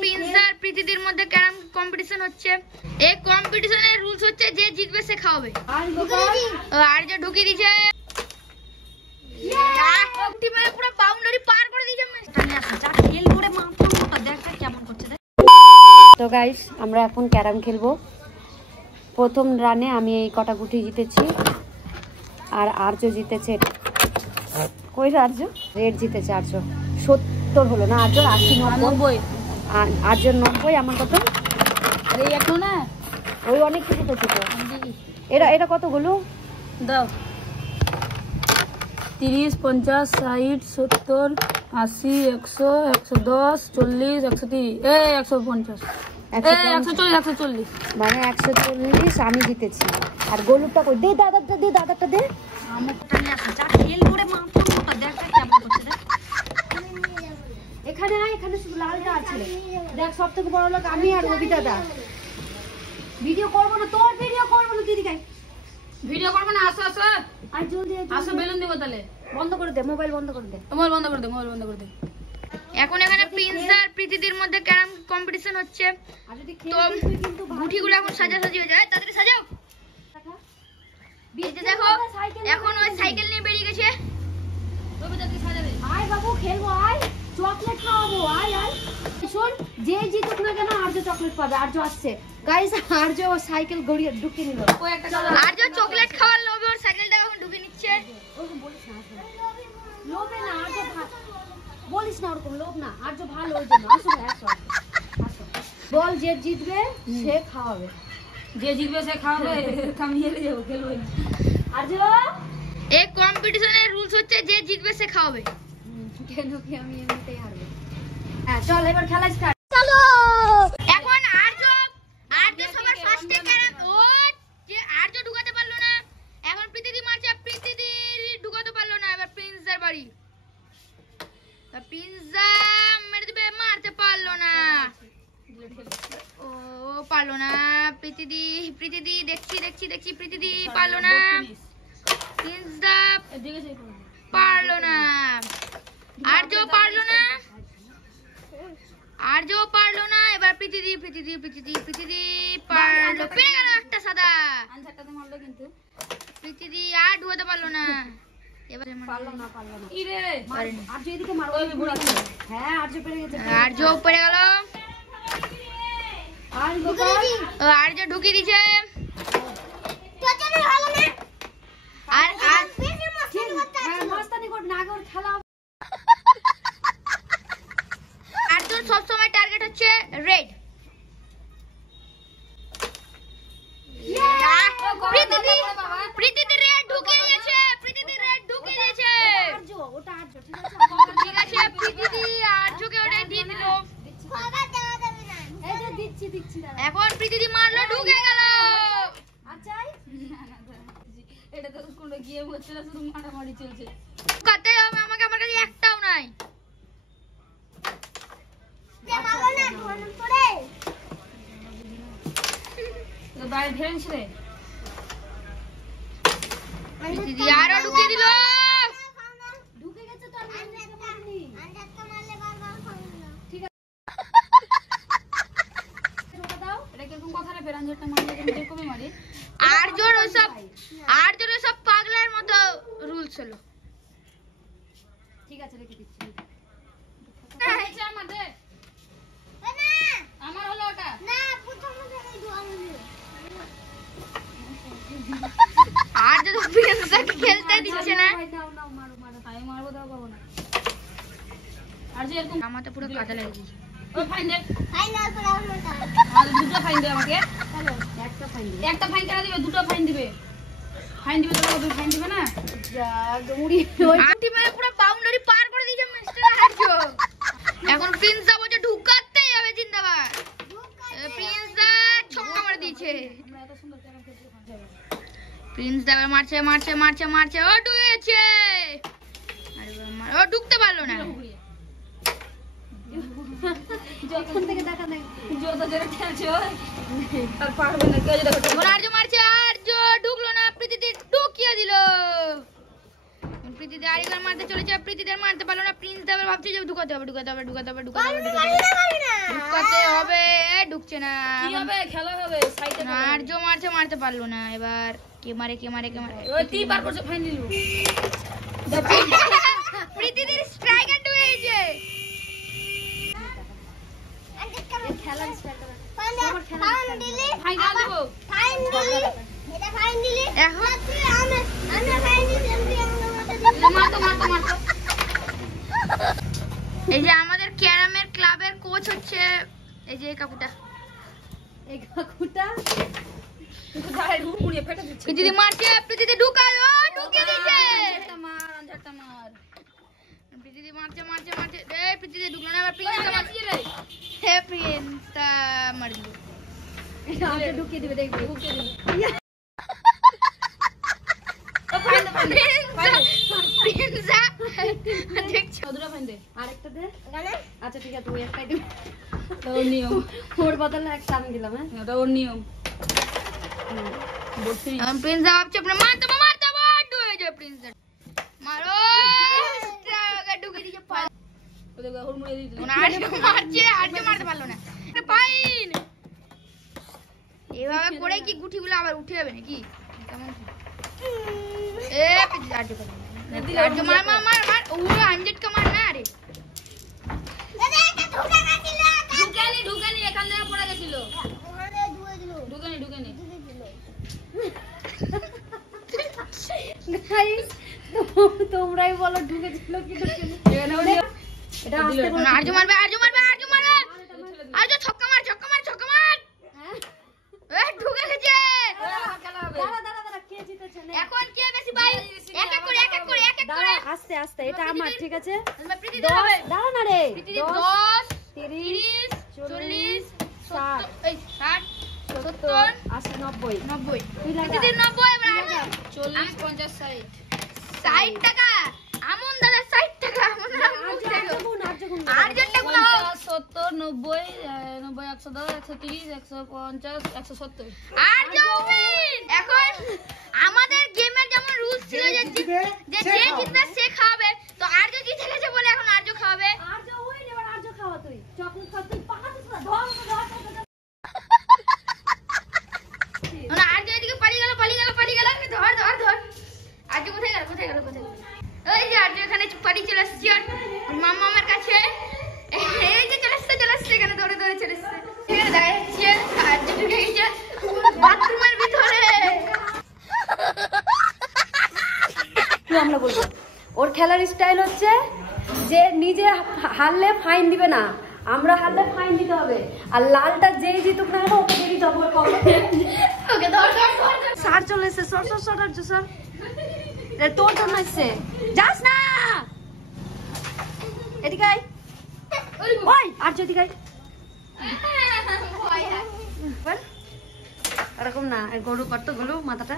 Prince আর প্রীতিদির মধ্যে carrom competition হচ্ছে। এই কম্পিটিশনের রুলস হচ্ছে যে জিতবে সে খাওয়াবে। আর যে ঢুকিয়ে দিয়েছে পুরো বাউন্ডারি পার করে দিয়েছে। তো গাইস আমরা এখন ক্যারাম খেলবো। প্রথম রানে আমি এই কটা গুটি জিতেছি আর আর্য জিতেছে। কই আর্য? রেড জিতেছে আর্য। 70 হলো না আর্য? 80 90 আর্য 90। আমার কত? আরে এখন না ওই অনেক কিছু তো ছিল। এটা কতগুলো দাও? 30 50 60 70 80 100 110 40 130 150 140 মানে 140 আমি জিতেছি। আর গোলুটা কই? দে দাদাটা দে। এখানে আয়, এখানে শুধু লালটা আছে। দেখ সব থেকে বড় লোক আমি আর রবি দাদা। ভিডিও করবো না, তোর ভিডিও করবো না। দিদি ভিডিও করবে না? আসো আর জলদি আসো, বেলুন দিব। তাহলে বন্ধ করে দে, মোবাইল বন্ধ করে দে। মোবাইল বন্ধ করে দে। এখন এখানে প্রিন্স আর প্রীতিদির মধ্যে ক্যারাম কম্পিটিশন হচ্ছে। তো গুটিগুলো এখন সাজাসাজি হয়ে যায়। তাড়াতাড়ি সাজাও। এই যে দেখো এখন ওই সাইকেল নিয়ে বেরিয়ে গেছে। রবি দাদা সাজাবে। আয় বাবু খেলবো, আয় চকলেট খাওয়াবো, আয় শোন, যে জিতুক না কেন আর্য চকলেট পাবে। আর্য আসছে গাইস, আর্য সাইকেল গড়িয়ে ঢুকিয়ে নিল। আর্য চকলেট খাওয়ার লোভে ওর সাইকেলটা এখন ঢুকে নিচ্ছে। লোভে না আর্য, বলিস না ওরকম, লোভ না আর্য, ভালো ওই জন্য। আসো আসো আসো। বল যে জিতবে সে খাওয়াবে। যে জিতবে সে খাওয়াবে। আমি হেরে যাবো, খেলবো না। আর্য এই কম্পিটিশনের রুলস হচ্ছে যে জিতবে সে খাওয়াবে। কেন কি আমি এমনিতেই হারবো? হ্যাঁ চল এবার খেলা স্টার্ট। চলো। এখন আর্য সবার ফার্স্টে ক্যারাম যে আর্য ঢুকাতে পারলো না। এখন প্রীতিদি মারছে, প্রীতিদি ঢুকাতে পারলো না। এবার প্রিন্সের বাড়ি। পিজ্জা মেরে দিবে, মারতে পারলো না। ও পারলো না। প্রীতিদি দেখছি প্রীতিদি পারলো না। পিজ্জা পারলো না। আর্য পারলো না। এবার প্রীতিদি পারলো, পেয়ে গেল একটা সাদা। কিন্তু প্রীতিদি আর ঢুকাতে পারলো না। আর্য পড়ে গেল। আর্য ঢুকিয়ে দিয়েছে। আর্য সবসময় টার্গেট হচ্ছে রেড। প্রীতিদি রেড ঢুকিয়ে দিয়েছে। ঠিক আছে, প্রীতিদি আর্যকে ওটা দিয়ে দিল। এখন প্রীতিদি মারলো, ঢুকে গেল। এটা তো কোনো গেম হচ্ছে না, শুধু মারামারি চলছে। কাতে হবে আমাকে, আমার কাছে একটাও নাই। বাইরে ভেঙেছে রে। প্রীতিদি আরো ঢুকিয়ে দিল। আর্যর ওসব পাগলার মতো রুলস হলো। ঠিক আছে রেখে দিচ্ছি। আমার হলো ওটা। আর্য তো প্রিন্সকে খেলতে দিচ্ছে না। আমি মারবো, দাও পাবো না। আর্য এরকম আমাতে পুরো কাদা লেগে গেছে। ওই ফাইন দে। দুটো ফাইন দে আমাকে। একটা ফাইন কেন দিবে? দুটো ফাইন দিবে। তো ফাইন দিবে না। পুরো বাউন্ডারি পার করে দিয়েছে মিস্টার আর্য। এখন প্রিন্স বলছে ঢুকাতেই হবে, জিন্দাবাদ। প্রিন্স ছক্কা মারে দিয়েছে। প্রিন্স দাবার মারছে। ও ঢুকেছে। ও ঢুকতে পারলো না। যখন থেকে দেখা নেই যত জোরে খেলছে আর পারবে না কেউ। দেখো আর্য মারছে, আর্য ঢুকলো না। প্রীতিদি ঢুকিয়ে দিল। প্রীতিদি আরেকবার মারতে চলেছে, প্রীতিদের মারতে পারলো না। প্রিন্স দাবার ভাবছে যে ঢুকাতে হবে। হচ্ছে না। কি হবে? খেলা হবে সাইডে আর্য মারতে পারলো না। এবার কে মারে ওই তুই পার করছ ফাইনাল প্রীতিদির স্ট্রাইকার ঢুকে গেছে। খেলার স্টার্ট করা ফাইনাল দেব এখন মারতো এই যে আমাদের ক্যারামের ক্লাবের কোচ হচ্ছে এই যে কাকুটা। এই কাকুটা গায়ে রূপ পুড়িয়ে ফেটে দিচ্ছে প্রীতিদি মারছে, প্রীতিদি ঢুকালো, ঢুকিয়ে দিয়েছে। আঞ্জারটা মার প্রীতিদি মারছে এই প্রীতিদি ঢুকলো না। এবার প্রিন্সটা মারছে রে। হে প্রিন্সটা মার দিল। আমাকে ঢুকিয়ে দিবে দেখবি। প্রিন্সা দেখছো দুটো ফাইন দে আরেকটা দে। আচ্ছা ঠিক আছে, তুই একটাই দিবি। এটা ওর নিয়ম ওর বদলে একটা আমি দিলাম। হ্যাঁ এটা ওর নিয়ম বলছি প্রিন্সা ভাবছে আপনি মারতে বাধ্য হয়ে যায়। প্রিন্সা মারো, স্ট্রাইকার ঢুকে দিয়েছে। ওদের গায়ে হুড়মুড়ে দিয়ে দিল আর্য মারতে পারলো না। ফাইন এভাবে করে কি গুটিগুলো আবার উঠে যাবে নাকি? কেমন কি? এ আর্য পারলো না। আর্য মার ও আঞ্জেট কা মার না রে। ঢুকানি এখান থেকে পড়ে গেছিল ঢুকানি গাইস তোমরাই বলো ঢুকেছিল কি ঢুকেছিল। এটা আস্তে করে আর্য মারবে। আর্য ছক্কা মার। এ ঢুকে গেছে। দাঁড়া কে জিতেছে নে। এখন কে বেশি ভাই? এক এক করে দাঁড়া আস্তে এটা আমার, ঠিক আছে? এবার প্রীতিদি 10 হবে। দাঁড়া না রে। প্রীতিদি 10 10 30 30 40 60 এই 60 70 80 90 90 তুই লাগা। প্রীতিদি 90 এবার আর্য 40 50 60 60 টাকা। আমন দাদা 60 টাকা। আমন আর্জেন্টা গুলো 70 90 90 110 130 150 170 আর্য উইন। এখন আমাদের গেমের যেমন রুলস ছিল যে যে জিতবে সে খাবে, তো আর্য জিতে গেছে বলে এখন আর্য খাবে। আর্য ওই এবার আর্য খাওয়া তুই চকলেট খা তুই পাকাছিস না। ধর না আর্য এদিকে পালিয়ে গেল। ধর আর্য কোথায় গেল? ওই যে আর্য এখানে পারি চলে এসেছে মামার কাছে। এই যে চলে এসেছে এখানে দৌড়ে চলে এসেছে। এখানে দাঁড়িয়েছে আর্য ঢুকে গেছে বাথরুমের ভিতরে। কি আমরা বলবো, ওর খেলার স্টাইল হচ্ছে যে নিজে হারলে ফাইন দিবে না, আমরা হারলে ফাইন দিতে হবে। আর লালটা যেই জিতুক না কেন ওকে দিয়ে যাবো। ওকে ধর স্যার চলে এসে সর আর্য স্যার তোর জন্য এসছে। যাস না এদিকে আয়। ওই আর্য এদিকে আয়। এরকম না, গরু করতো মাথাটা।